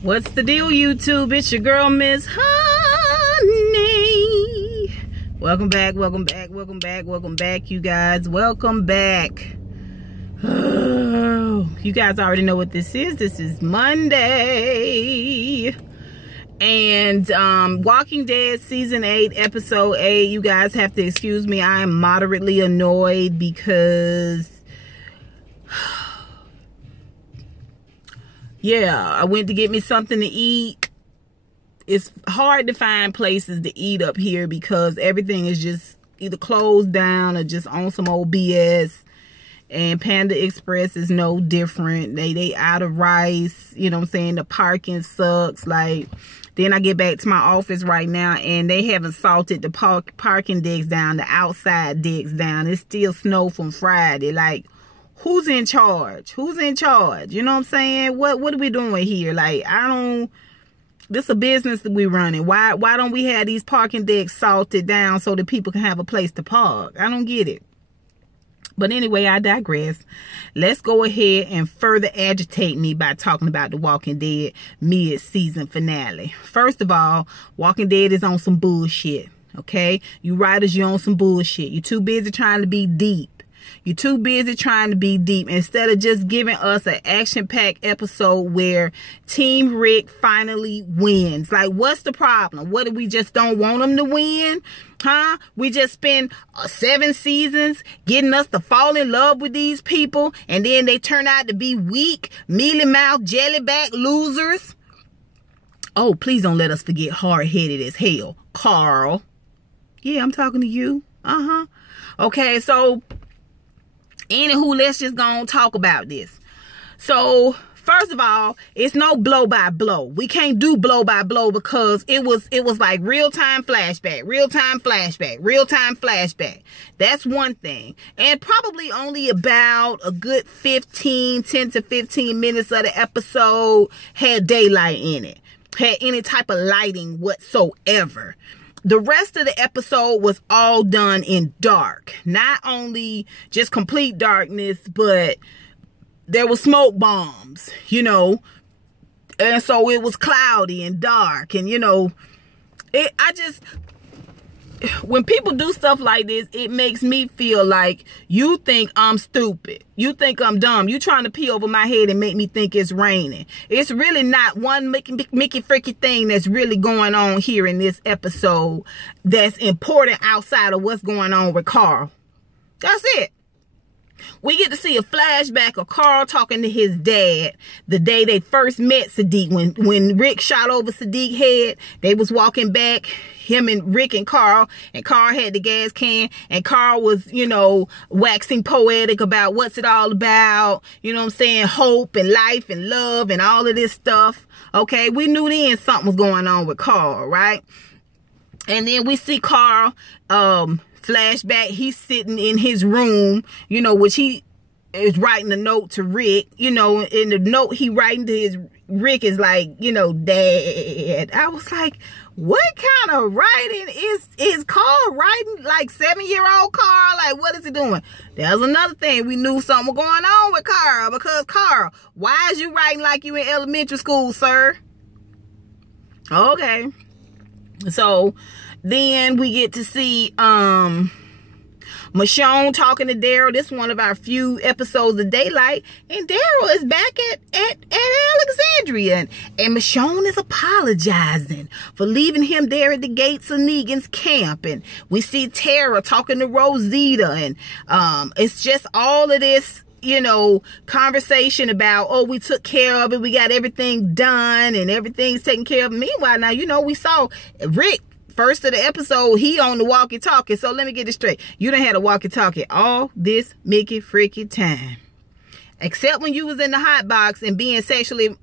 What's the deal, YouTube? It's your girl, Miss Honey. Welcome back, welcome back, welcome back, welcome back, you guys. Welcome back. Oh, you guys already know what this is. This is Monday. And Walking Dead Season 8, Episode 8. You guys have to excuse me. I am moderately annoyed because... yeah, I went to get me something to eat. It's hard to find places to eat up here because everything is just either closed down or just on some old BS. And Panda Express is no different. They out of rice. You know what I'm saying? The parking sucks. Like, then I get back to my office right now and they haven't salted the parking decks down, the outside decks down. It's still snow from Friday. Like, who's in charge? Who's in charge? You know what I'm saying? What are we doing here? Like, this is a business that we running. Why don't we have these parking decks salted down so that people can have a place to park? I don't get it. But anyway, I digress. Let's go ahead and further agitate me by talking about the Walking Dead mid-season finale. First of all, Walking Dead is on some bullshit. Okay? You writers, you're on some bullshit. You're too busy trying to be deep. You're too busy trying to be deep instead of just giving us an action-packed episode where Team Rick finally wins. Like, what's the problem? What, we just don't want them to win? Huh? We just spend 7 seasons getting us to fall in love with these people and then they turn out to be weak, mealy-mouthed, jellyback losers? Oh, please don't let us forget hard-headed as hell, Carl. Yeah, I'm talking to you. Okay, so... anywho, let's just go on talk about this. So, first of all, it's no blow by blow. We can't do blow by blow because it was like real-time flashback, real-time flashback, real-time flashback. That's one thing. And probably only about a good 10 to 15 minutes of the episode had daylight in it. Had any type of lighting whatsoever. The rest of the episode was all done in dark. Not only just complete darkness, but there were smoke bombs, you know. And so it was cloudy and dark. And, you know, when people do stuff like this, it makes me feel like you think I'm stupid. You think I'm dumb. You trying to pee over my head and make me think it's raining. It's really not one Mickey freaky thing that's really going on here in this episode that's important outside of what's going on with Carl. That's it. We get to see a flashback of Carl talking to his dad the day they first met Siddiq. When Rick shot over Siddiq's head, they was walking back, him and Rick and Carl had the gas can, and Carl was, you know, waxing poetic about what's it all about, you know what I'm saying, hope and life and love and all of this stuff. Okay, we knew then something was going on with Carl, right? And then we see Carl, flashback, he's sitting in his room, you know, which he is writing a note to Rick, you know, and the note he writing to Rick is like, you know, Dad. I was like, what kind of writing is Carl writing? Like 7-year-old Carl? Like, what is he doing? There's another thing. We knew something was going on with Carl, because Carl, why is you writing like you in elementary school, sir? Okay. So then we get to see Michonne talking to Daryl. This is one of our few episodes of daylight, and Daryl is back at Alexandria, and Michonne is apologizing for leaving him there at the gates of Negan's camp. And we see Tara talking to Rosita, and it's just all of this, you know, conversation about, oh, we took care of it, we got everything done and everything's taken care of. Meanwhile, now, you know, we saw Rick first of the episode, he on the walkie-talkie. So let me get this straight. You done had a walkie-talkie all this Mickey freaky time, except when you was in the hot box and being sexually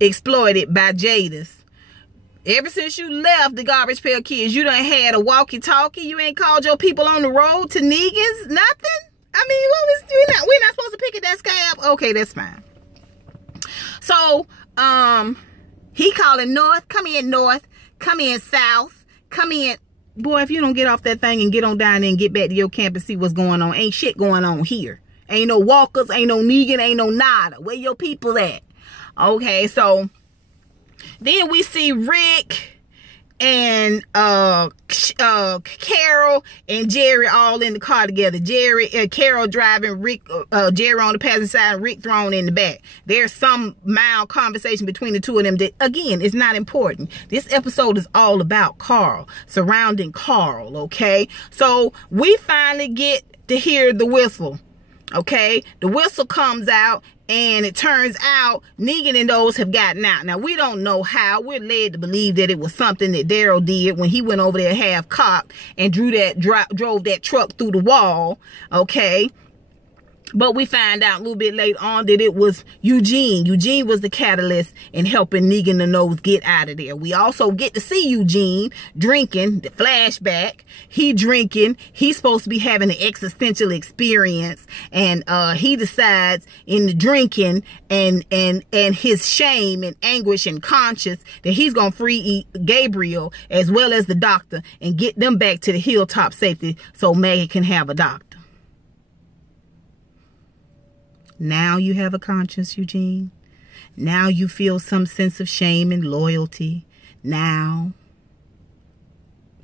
exploited by Jadis. Ever since you left the Garbage Pail Kids, you done had a walkie-talkie. You ain't called your people on the road to Negan's? Nothing? I mean, we're not supposed to pick at that scab? Okay, that's fine. So, he calling North. Come in, North. Come in, South. Come in. Boy, if you don't get off that thing and get on down there and get back to your camp and see what's going on, ain't shit going on here. Ain't no Walkers, ain't no Negan, ain't no nada. Where your people at? Okay, so Then we see Rick and Carol and Jerry all in the car together. Carol driving, Rick, Jerry on the passenger side, and Rick thrown in the back. There's some mild conversation between the two of them that, again, is not important. This episode is all about Carl, surrounding Carl, okay? So we finally get to hear the whistle, okay? The whistle comes out, and it turns out Negan and those have gotten out. Now, we don't know how. We're led to believe that it was something that Daryl did when he went over there half cocked and drove that truck through the wall, okay? But we find out a little bit later on that it was Eugene. Eugene was the catalyst in helping Negan and those get out of there. We also get to see Eugene drinking, the flashback. He drinking. He's supposed to be having an existential experience. And he decides in the drinking and his shame and anguish and conscience that he's going to free Gabriel as well as the doctor and get them back to the hilltop safety so Maggie can have a doctor. Now you have a conscience, Eugene. Now you feel some sense of shame and loyalty. Now.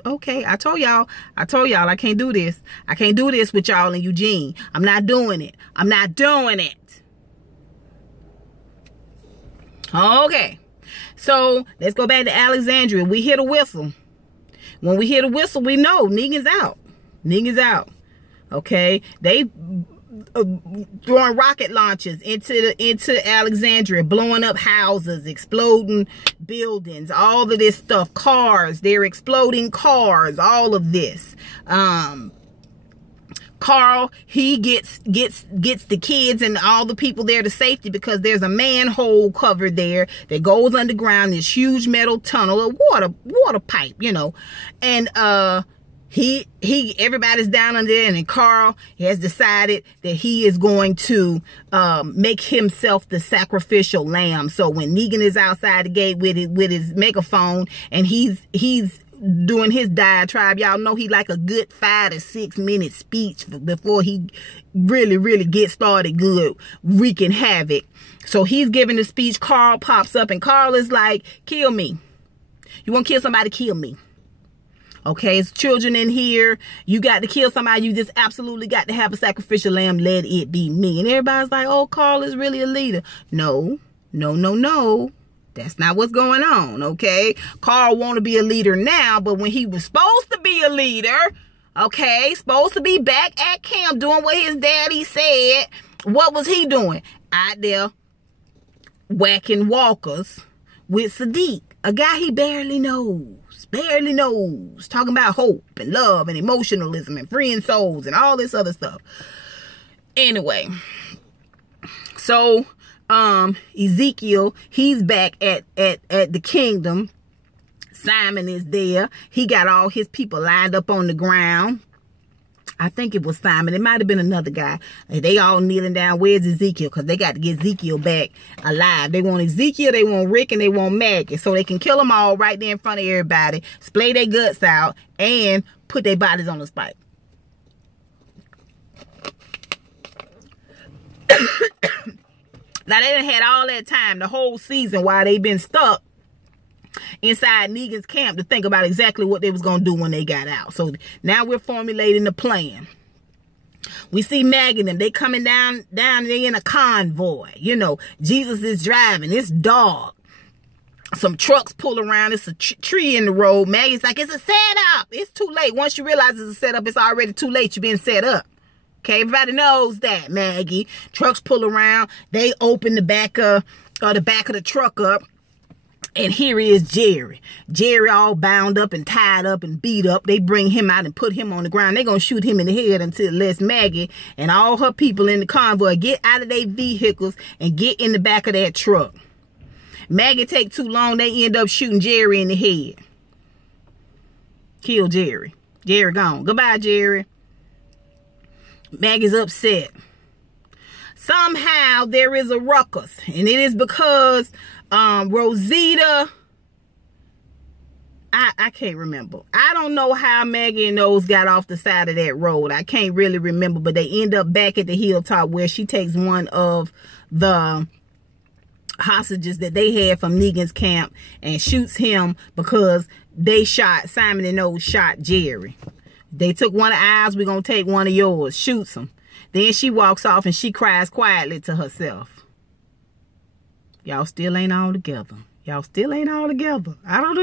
Okay, I told y'all I can't do this. I can't do this with y'all and Eugene. I'm not doing it. I'm not doing it. Okay. So let's go back to Alexandria. We hear the whistle. When we hear the whistle, we know Negan's out. Negan's out. Okay. They throwing rocket launchers into Alexandria, blowing up houses, exploding buildings, all of this stuff, cars, they're exploding cars, all of this. Carl, he gets the kids and all the people there to safety because there's a manhole cover there that goes underground, this huge metal tunnel, a water pipe, you know, and everybody's down under there, and then Carl has decided that he is going to make himself the sacrificial lamb. So when Negan is outside the gate with his megaphone and he's doing his diatribe, y'all know he like a good 5 to 6 minute speech before he really gets started good, wreaking havoc. So he's giving the speech. Carl pops up, and Carl is like, kill me. You want to kill somebody? Kill me. Okay, it's children in here. You got to kill somebody. You just absolutely got to have a sacrificial lamb. Let it be me. And everybody's like, oh, Carl is really a leader. No. That's not what's going on, okay? Carl want to be a leader now, but when he was supposed to be a leader, okay, supposed to be back at camp doing what his daddy said, what was he doing? Out there whacking walkers with Sadiq, a guy he barely knows, talking about hope and love and emotionalism and freeing souls and all this other stuff. Anyway, so Ezekiel, he's back at the kingdom. Simon is there. He got all his people lined up on the ground. I think it was Simon. It might have been another guy. They all kneeling down. Where's Ezekiel? Because they got to get Ezekiel back alive. They want Ezekiel, they want Rick, and they want Maggie. So they can kill them all right there in front of everybody, splay their guts out, and put their bodies on the spike. Now, they done had all that time, the whole season, while they been stuck inside Negan's camp to think about exactly what they was going to do when they got out. So now we're formulating the plan. We see Maggie and them. They coming down there in a convoy. You know, Jesus is driving. It's dark. Some trucks pull around. It's a tree in the road. Maggie's like, it's a setup. It's too late. Once you realize it's a setup, it's already too late. You've been set up. Okay, everybody knows that, Maggie. Trucks pull around. They open the back of the truck up. And here is Jerry. Jerry all bound up and tied up and beat up. They bring him out and put him on the ground. They're going to shoot him in the head until it lets Maggie and all her people in the convoy get out of their vehicles and get in the back of that truck. Maggie take too long. They end up shooting Jerry in the head. Kill Jerry. Jerry gone. Goodbye, Jerry. Maggie's upset. Somehow there is a ruckus. And it is because Rosita, I can't remember. I don't know how Maggie and those got off the side of that road. I can't really remember, but they end up back at the hilltop where she takes one of the hostages that they had from Negan's camp and shoots him because they shot, Simon and Oates shot Jerry. They took one of ours, we're going to take one of yours. Shoots him. Then she walks off and she cries quietly to herself. Y'all still ain't all together. Y'all still ain't all together. I don't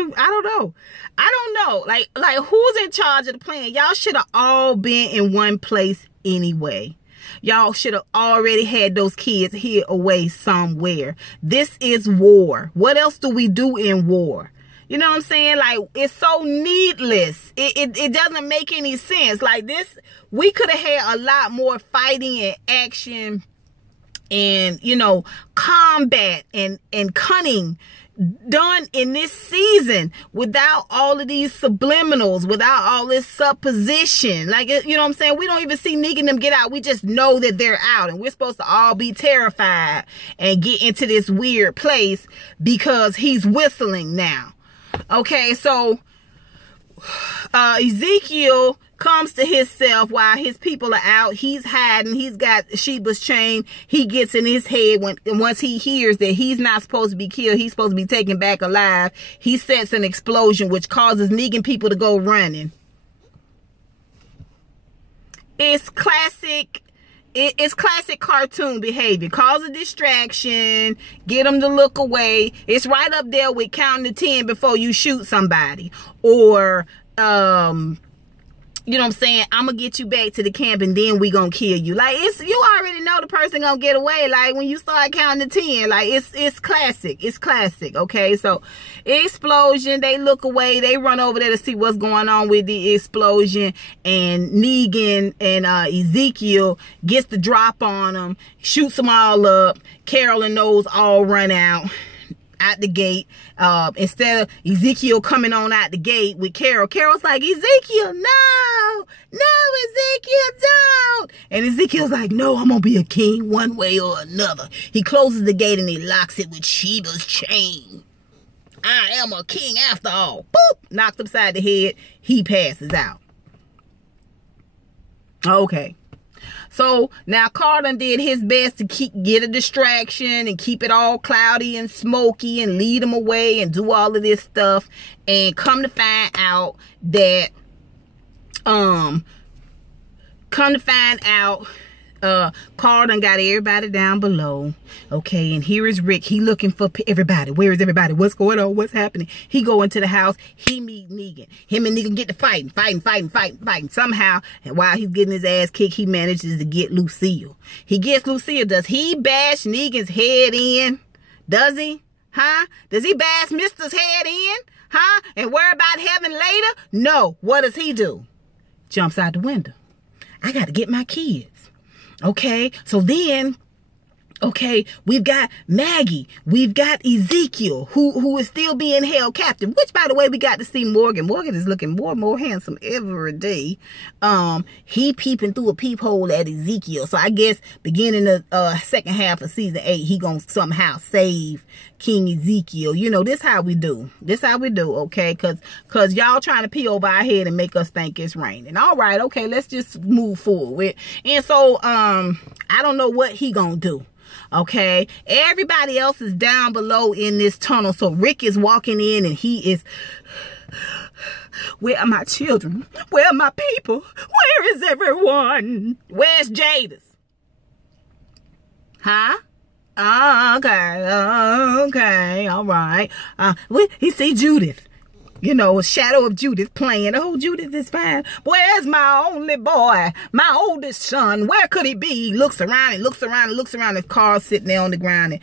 know. Like who's in charge of the plan? Y'all should have all been in one place anyway. Y'all should have already had those kids hid away somewhere. This is war. What else do we do in war? You know what I'm saying? Like, it's so needless. It doesn't make any sense. Like this, we could have had a lot more fighting and action and, you know, combat and cunning done in this season without all of these subliminals, without all this supposition. Like, you know what I'm saying? We don't even see Negan them get out. We just know that they're out, and we're supposed to all be terrified and get into this weird place because he's whistling now. Okay, so Ezekiel comes to himself while his people are out. He's hiding. He's got Sheba's chain. He gets in his head once he hears that he's not supposed to be killed. He's supposed to be taken back alive. He sets an explosion which causes Negan people to go running. It's classic. It's classic cartoon behavior. Cause a distraction. Get them to look away. It's right up there with counting to 10 before you shoot somebody. Or, you know what I'm saying? I'm gonna get you back to the camp and then we gonna kill you. Like, you already know the person gonna get away. Like, when you start counting to 10, like, it's classic. It's classic, okay? So, explosion, they look away. They run over there to see what's going on with the explosion. And Negan and Ezekiel gets the drop on them, shoots them all up. Carol and those all run out the gate. Instead of Ezekiel coming on out the gate with Carol, Carol's like, Ezekiel, no, Ezekiel, don't. And Ezekiel's like, no, I'm gonna be a king one way or another. He closes the gate and he locks it with Sheba's chain. I am a king after all. Boop! Knocked upside the head. He passes out. Okay. So now Carlton did his best to get a distraction and keep it all cloudy and smoky and lead them away and do all of this stuff. And come to find out that, Carlton got everybody down below. Okay, and here is Rick. He looking for everybody. Where is everybody? What's going on? What's happening? He go into the house. He meet Negan. Him and Negan get to fighting. Somehow, and while he's getting his ass kicked, he manages to get Lucille. He gets Lucille. Does he bash Negan's head in? Does he? Huh? Does he bash Mister's head in? Huh? And worry about heaven later? No. What does he do? Jumps out the window. I got to get my kids. Okay, so then, okay, we've got Maggie, we've got Ezekiel, who is still being held captive, which, by the way, we got to see Morgan. Morgan is looking more and more handsome every day. He peeping through a peephole at Ezekiel. So I guess beginning the second half of season 8, he gonna somehow save King Ezekiel. You know, this how we do. Okay? Cause y'all trying to pee over our head and make us think it's raining. All right, okay, let's just move forward. And so, I don't know what he gonna do. Okay, everybody else is down below in this tunnel. So Rick is walking in and he is, where are my children? Where are my people? Where is everyone? Where's Jadis? Huh? Oh, okay, all right. He see Judith. You know, a shadow of Judith playing. Oh, Judith is fine. Where's my only boy? My oldest son. Where could he be? He looks around and looks around and looks around. His car sitting there on the ground. And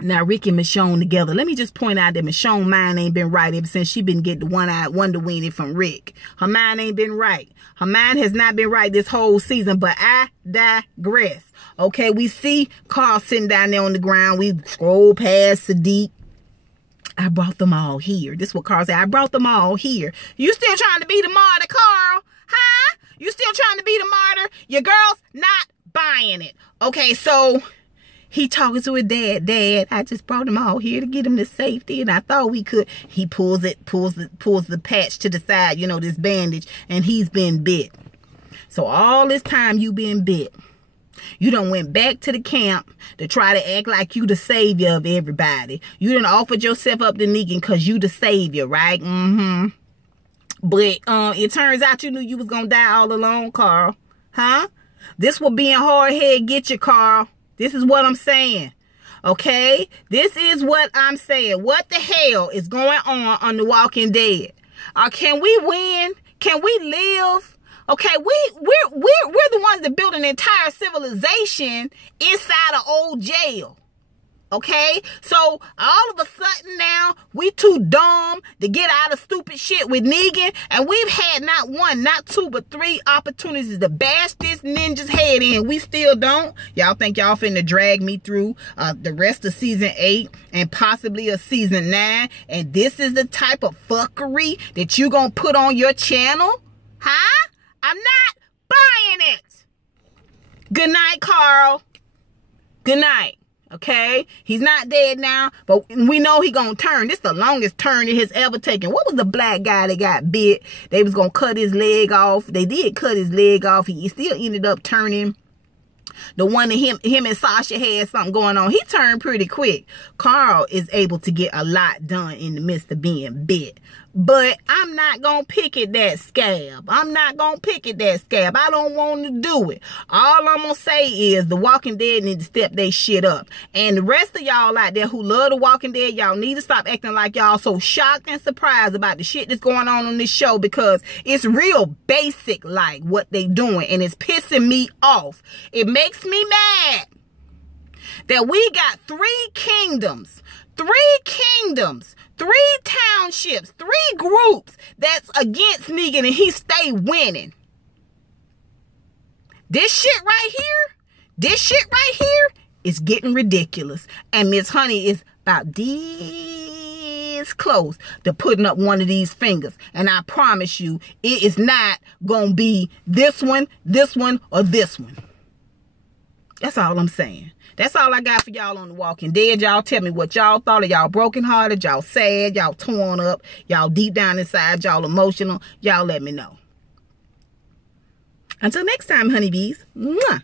now Rick and Michonne together. Let me just point out that Michonne's mind ain't been right ever since she been getting the one-eyed wonder weenie from Rick. Her mind ain't been right. Her mind has not been right this whole season, but I digress. Okay, we see Carl sitting down there on the ground. We scroll past Sadiq. I brought them all here. This is what Carl said. I brought them all here. You still trying to be the martyr, Carl? Huh? You still trying to be the martyr? Your girl's not buying it. Okay, so he talking to his dad. Dad, I just brought them all here to get him to safety, and I thought we could. He pulls the patch to the side, you know, this bandage, and he's been bit. So all this time you been bit. You done went back to the camp to try to act like you the savior of everybody. You done offered yourself up to Negan because you the savior, right? But it turns out you knew you was gonna die all alone, Carl. Huh? This will being hard-headed get you, Carl. This is what I'm saying. Okay? This is what I'm saying. What the hell is going on The Walking Dead? Can we win? Can we live? Okay, we're the ones that built an entire civilization inside an old jail. Okay, so all of a sudden now we too dumb to get out of stupid shit with Negan, and we've had not one, not two, but 3 opportunities to bash this ninja's head in. We still don't. Y'all think y'all finna drag me through the rest of season 8 and possibly a season 9, and this is the type of fuckery that you gonna put on your channel? Huh? I'm not buying it. Good night, Carl. Good night. Okay? He's not dead now, but we know he gonna turn. This is the longest turn he has ever taken. What was the black guy that got bit? They was gonna cut his leg off. They did cut his leg off. He still ended up turning. The one that him and Sasha had something going on. He turned pretty quick. Carl is able to get a lot done in the midst of being bit. But I'm not going to pick at that scab. I'm not going to pick at that scab. I don't want to do it. All I'm going to say is The Walking Dead need to step their shit up. And the rest of y'all out there who love The Walking Dead, y'all need to stop acting like y'all so shocked and surprised about the shit that's going on this show, because it's real basic like what they doing, and it's pissing me off. It makes me mad that we got 3 kingdoms, 3 townships, 3 groups that's against Negan, and he stay winning. This shit right here is getting ridiculous. And Miss Honey is about this close to putting up one of these fingers. And I promise you, it is not going to be this one, or this one. That's all I'm saying. That's all I got for y'all on The Walking Dead. Y'all tell me what y'all thought. Of y'all brokenhearted, y'all sad, y'all torn up, y'all deep down inside, y'all emotional. Y'all let me know. Until next time, honeybees. Mwah.